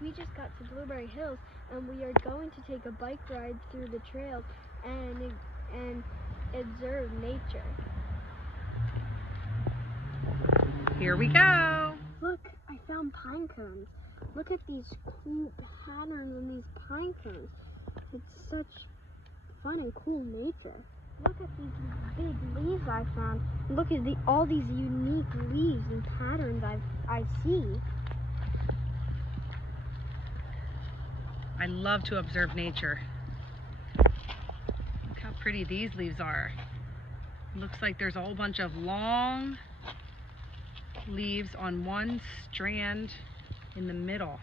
We just got to Blueberry Hills and we are going to take a bike ride through the trails and observe nature. Here we go. Look, I found pine cones. Look at these cool patterns on these pine cones. It's such fun and cool nature. Look at these big leaves I found. Look at all these unique leaves and patterns I see. I love to observe nature. Look how pretty these leaves are. Looks like there's a whole bunch of long leaves on one strand in the middle.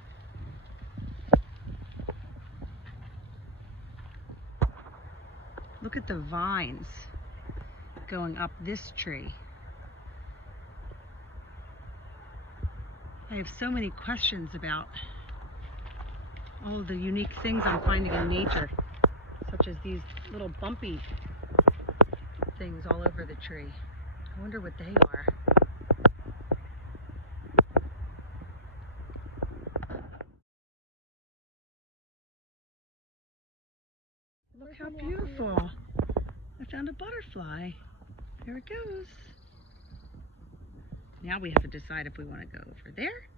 Look at the vines going up this tree. I have so many questions about all the unique things I'm finding in nature, such as these little bumpy things all over the tree. I wonder what they are. Look how beautiful. I found a butterfly. There it goes. Now we have to decide if we want to go over there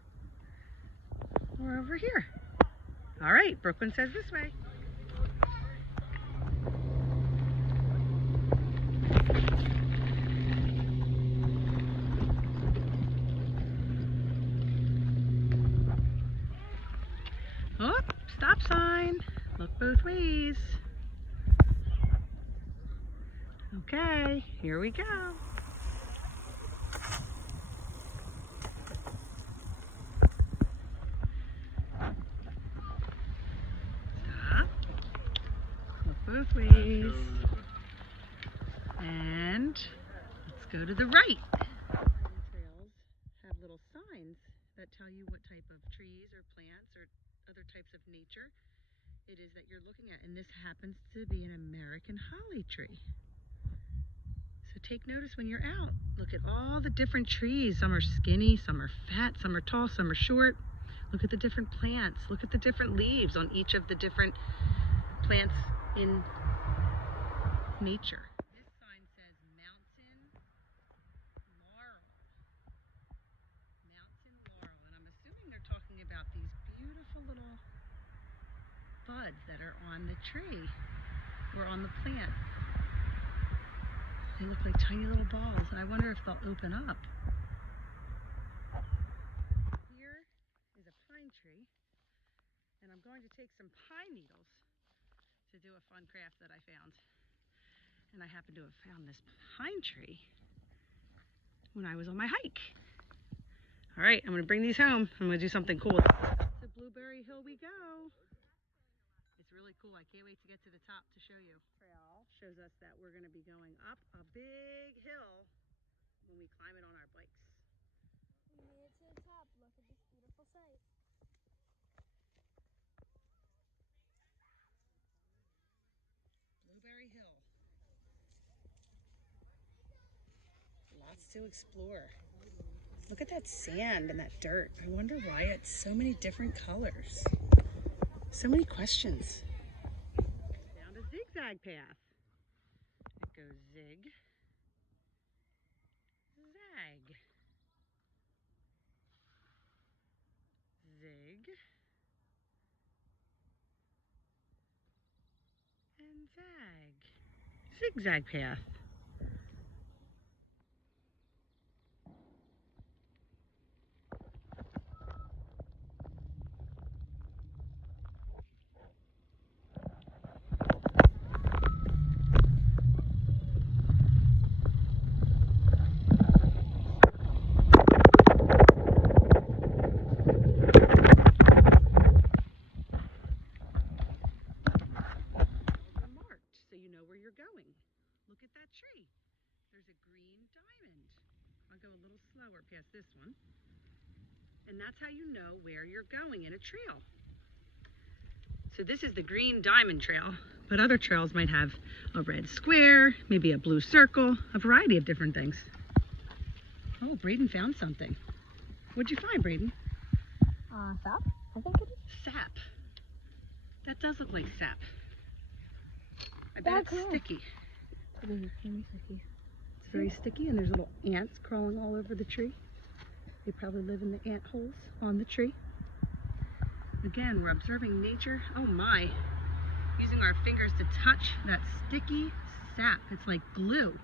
or over here. All right, Brooklyn says this way. Oh, stop sign. Look both ways. Okay, here we go. Stop. Look both ways. And let's go to the right. Trails have little signs that tell you what type of trees or plants or other types of nature it is that you're looking at. And this happens to be an American holly tree. So take notice when you're out. Look at all the different trees. Some are skinny, some are fat, some are tall, some are short. Look at the different plants. Look at the different leaves on each of the different plants in nature. This sign says mountain laurel. Mountain laurel. And I'm assuming they're talking about these beautiful little buds that are on the tree or on the plant. They look like tiny little balls, and I wonder if they'll open up. Here is a pine tree, and I'm going to take some pine needles to do a fun craft that I found. And I happen to have found this pine tree when I was on my hike. All right, I'm going to bring these home. I'm going to do something cool. To Blueberry Hill we go. It's really cool. I can't wait to get to the top to show you. Trail shows us that we're going to be going up a big hill when we climb it on our bikes. We made it to the top. Look at this beautiful sight. Blueberry Hill. Lots to explore. Look at that sand and that dirt. I wonder why it's so many different colors. So many questions. Found a zigzag path. It goes zig, zag, zig, and zag. Zigzag path. So you know where you're going. Look at that tree. There's a green diamond. I'll go a little slower past this one. And that's how you know where you're going in a trail. So this is the green diamond trail, but other trails might have a red square, maybe a blue circle, a variety of different things. Oh, Braden found something. What'd you find, Braden? Stop. I think it is. Sap. That does look like sap. I bet it's sticky. It's very sticky, and there's little ants crawling all over the tree. They probably live in the ant holes on the tree. Again, we're observing nature. Oh my. Using our fingers to touch that sticky sap. It's like glue.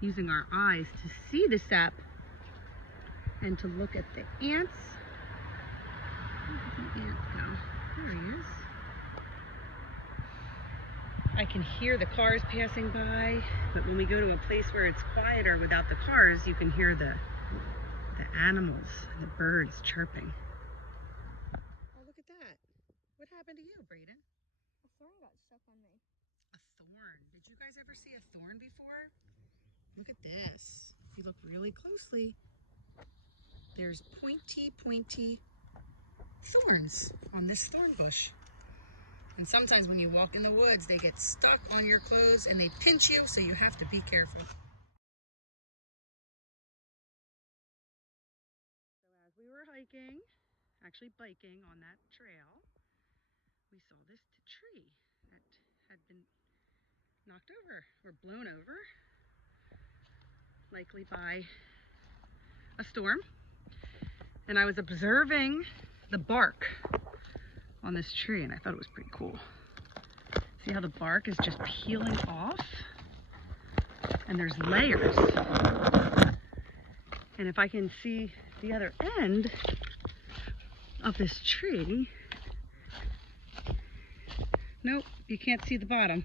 Using our eyes to see the sap and to look at the ants. Where did the ant go? There he is. I can hear the cars passing by, but when we go to a place where it's quieter without the cars, you can hear the animals, the birds chirping. Oh, look at that. What happened to you, Braden? A thorn got stuck on me. A thorn. Did you guys ever see a thorn before? Look at this. If you look really closely, there's pointy thorns on this thorn bush. And sometimes when you walk in the woods, they get stuck on your clothes and they pinch you, so you have to be careful. So as we were hiking, actually biking on that trail, we saw this tree that had been knocked over or blown over, likely by a storm. And I was observing the bark on this tree, and I thought it was pretty cool. See how the bark is just peeling off? And there's layers. And if I can see the other end of this tree, nope, you can't see the bottom.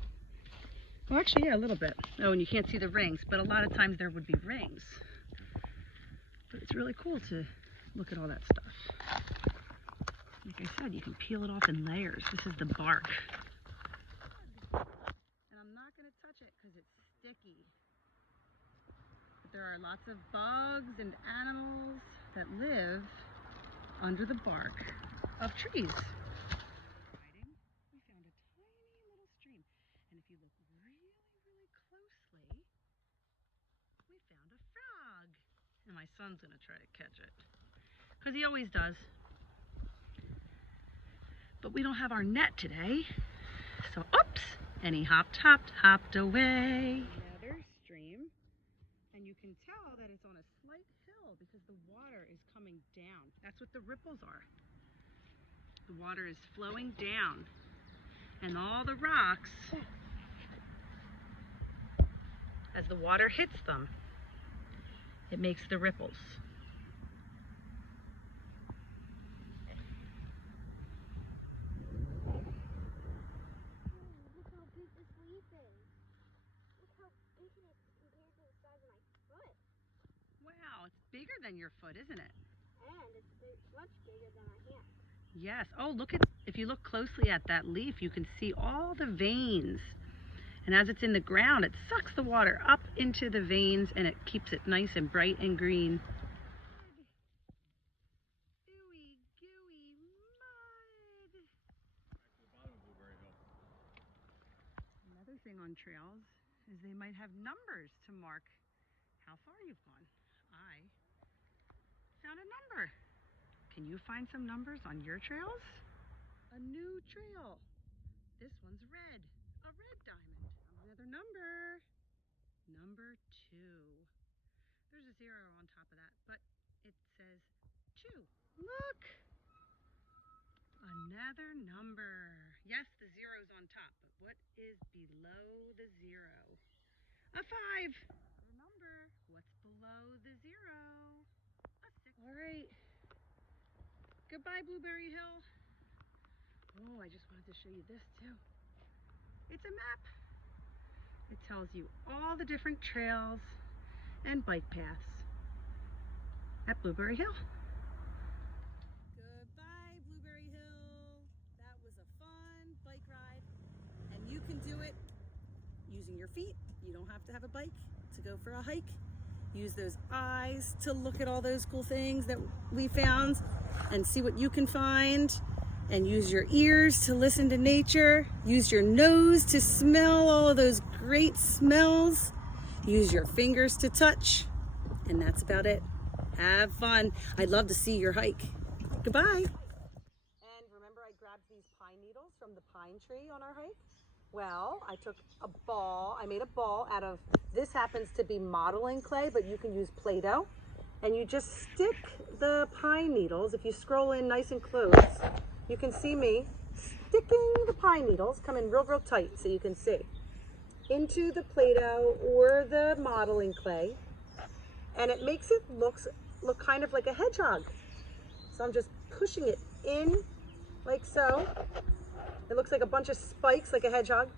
Well, actually, yeah, a little bit. Oh, and you can't see the rings, but a lot of times there would be rings. But it's really cool to look at all that stuff. Like I said, you can peel it off in layers. This is the bark. And I'm not going to touch it because it's sticky. But there are lots of bugs and animals that live under the bark of trees. We found a tiny little stream. And if you look really closely, we found a frog. And my son's going to try to catch it, because he always does. But we don't have our net today, so oops, and he hopped away. Another stream, and you can tell that it's on a slight hill because the water is coming down. That's what the ripples are. The water is flowing down, and all the rocks, as the water hits them, it makes the ripples. Wow, it's bigger than your foot, isn't it? And it's much bigger than a hand. Yes. Oh, look at, if you look closely at that leaf, you can see all the veins. And as it's in the ground, it sucks the water up into the veins and it keeps it nice and bright and green. Ooey gooey mud. Another thing on trails is they might have numbers to mark how far you've gone. I found a number. Can you find some numbers on your trails? A new trail. This one's red. A red diamond. Another number. Number 2. There's a 0 on top of that, but it says 2. Look. Another number. Yes, the 0's on top, but what is below the 0? A 5. Another number. What's below the 0? A 6. All right. Goodbye, Blueberry Hill. Oh, I just wanted to show you this too. It's a map. It tells you all the different trails and bike paths at Blueberry Hill. Goodbye, Blueberry Hill. That was a fun bike ride. And you can do it using your feet. You don't have to have a bike to go for a hike. Use those eyes to look at all those cool things that we found and see what you can find. And use your ears to listen to nature. Use your nose to smell all of those great smells. Use your fingers to touch. And that's about it. Have fun. I'd love to see your hike. Goodbye. from the pine tree on our hike? Well, I took a ball, I made a ball out of, this happens to be modeling clay, but you can use Play-Doh. And you just stick the pine needles, if you scroll in nice and close, you can see me sticking the pine needles, come in real tight so you can see, into the Play-Doh or the modeling clay. And it makes it look kind of like a hedgehog. So I'm just pushing it in like so. It looks like a bunch of spikes like a hedgehog.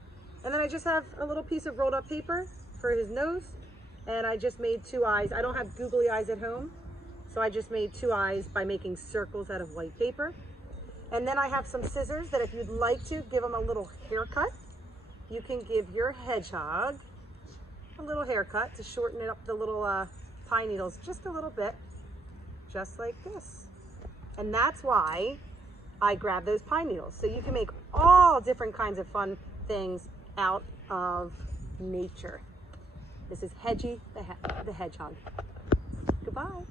And then I just have a little piece of rolled up paper for his nose. And I just made 2 eyes. I don't have googly eyes at home. So I just made 2 eyes by making circles out of white paper. And then I have some scissors that if you'd like to give them a little haircut, you can give your hedgehog a little haircut to shorten it up the little pine needles just a little bit, just like this. And that's why I grabbed those pine needles. So you can make all different kinds of fun things out of nature. This is Hedgie the Hedgehog. Goodbye.